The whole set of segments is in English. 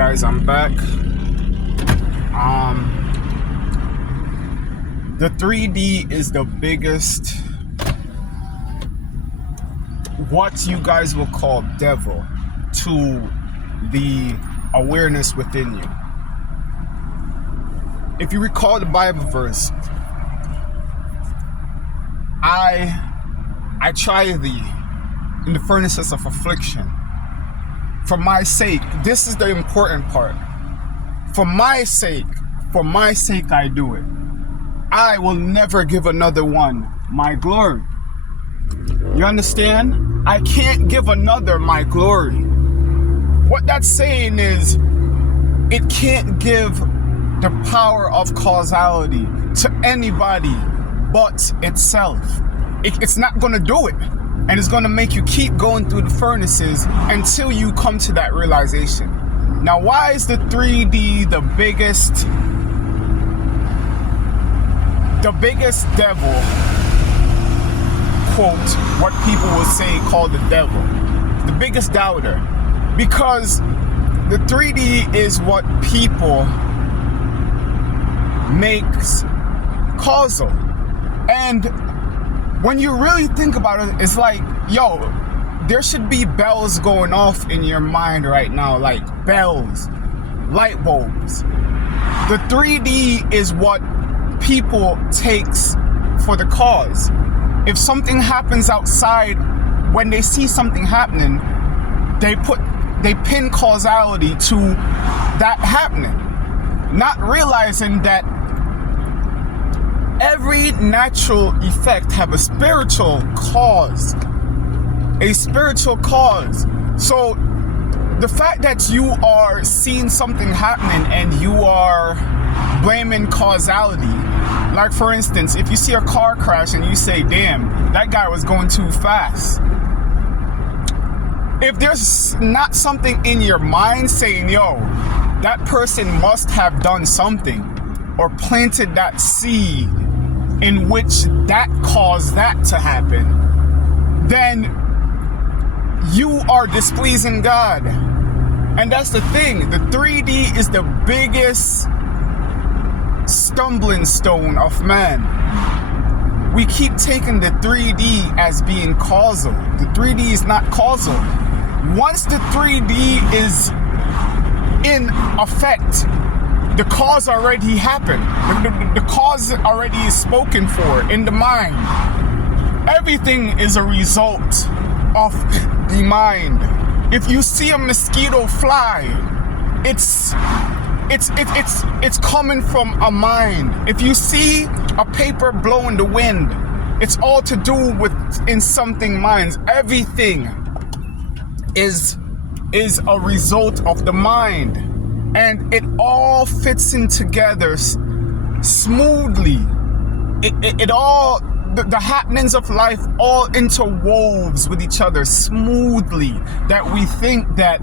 guys, I'm back. The 3D is the biggest, what you guys will call devil to the awareness within you. If you recall the Bible verse, I try thee in the furnaces of affliction. For my sake, this is the important part. For my sake I do it. I will never give another one my glory. You understand? I can't give another my glory. What that's saying is, it can't give the power of causality to anybody but itself. It's not going to do it. And it's going to make you keep going through the furnaces until you come to that realization. Now, why is the 3D the biggest devil, quote, what people will say called the devil, the biggest doubter? Because the 3D is what people makes causal. And when you really think about it, it's like, yo, there should be bells going off in your mind right now, like bells, light bulbs. The 3D is what people takes for the cause. If something happens outside, when they see something happening, they pin causality to that happening, not realizing that every natural effect have a spiritual cause. A spiritual cause. So the fact that you are seeing something happening and you are blaming causality, like for instance, if you see a car crash and you say, damn, that guy was going too fast. If there's not something in your mind saying, yo, that person must have done something or planted that seed in which that caused that to happen, then you are displeasing God. And that's the thing. The 3D is the biggest stumbling stone of man. We keep taking the 3D as being causal. The 3D is not causal. Once the 3D is in effect, the cause already happened. The cause already is spoken for in the mind. Everything is a result of the mind. If you see a mosquito fly, it's coming from a mind. If you see a paper blow in the wind, it's all to do with in something minds. Everything is a result of the mind. And it all fits in together smoothly. It all, the happenings of life all interwoves with each other smoothly, that we think that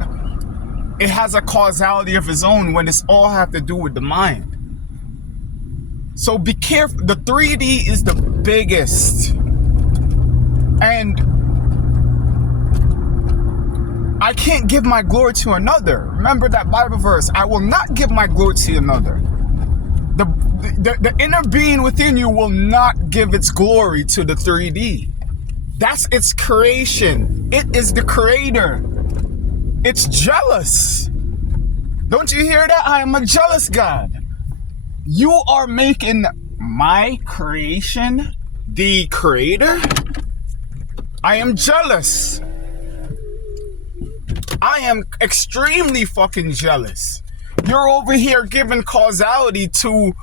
it has a causality of its own when it's all have to do with the mind. So be careful. The 3D is the biggest. And I can't give my glory to another. Remember that Bible verse. I will not give my glory to another. The inner being within you will not give its glory to the 3D. That's its creation. It is the creator. It's jealous. Don't you hear that? I am a jealous God. You are making my creation the creator? I am jealous. I am extremely fucking jealous. You're over here giving causality to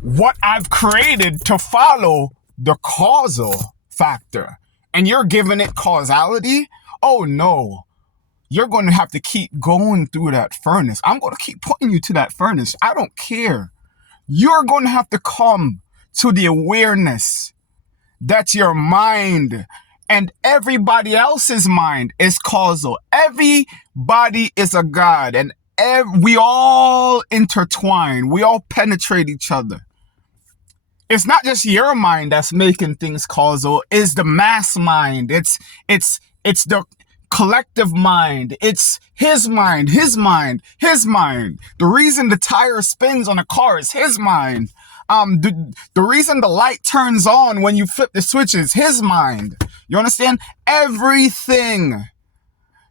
what I've created to follow the causal factor. And you're giving it causality? Oh no. You're going to have to keep going through that furnace. I'm going to keep putting you to that furnace. I don't care. You're going to have to come to the awareness that your mind and everybody else's mind is causal. Everybody is a God, and we all intertwine. We all penetrate each other. It's not just your mind that's making things causal. It's the mass mind. It's the collective mind. It's his mind, his mind, his mind. The reason the tire spins on a car is his mind. The reason the light turns on when you flip the switch is his mind. You understand? Everything.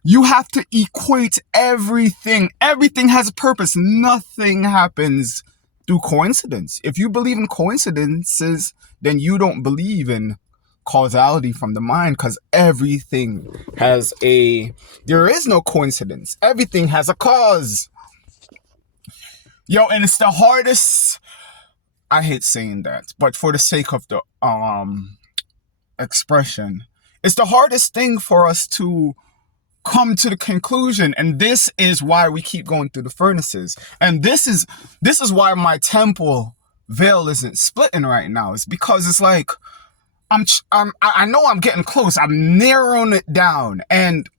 You have to equate everything. Everything has a purpose. Nothing happens through coincidence. If you believe in coincidences, then you don't believe in causality from the mind, because everything has there is no coincidence. Everything has a cause. Yo, and it's the hardest, I hate saying that, but for the sake of the expression, it's the hardest thing for us to come to the conclusion. And this is why we keep going through the furnaces. And this is why my temple veil isn't splitting right now. It's because it's like I know I'm getting close. I'm narrowing it down. And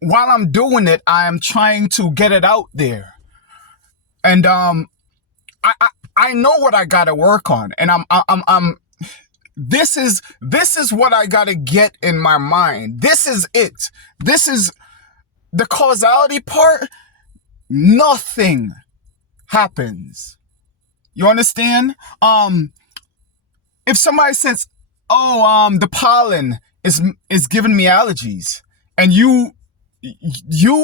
while I'm doing it, I am trying to get it out there. And I know what I gotta work on. And this is what I gotta get in my mind. This is it. This is the causality part. Nothing happens. You understand? If somebody says, "Oh, the pollen is giving me allergies," and you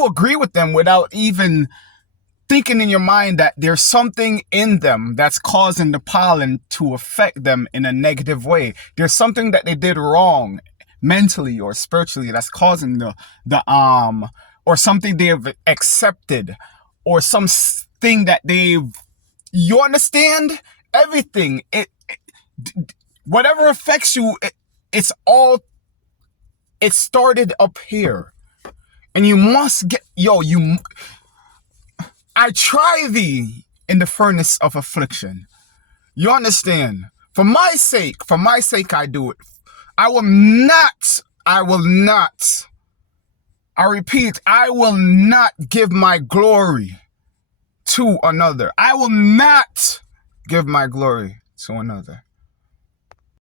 agree with them without even thinking in your mind that there's something in them that's causing the pollen to affect them in a negative way. There's something that they did wrong mentally or spiritually that's causing or something they have accepted, or something that you understand? Everything. Whatever affects you, it started up here. And you must I try thee in the furnace of affliction. You understand? For my sake I do it. I repeat, I will not give my glory to another. I will not give my glory to another.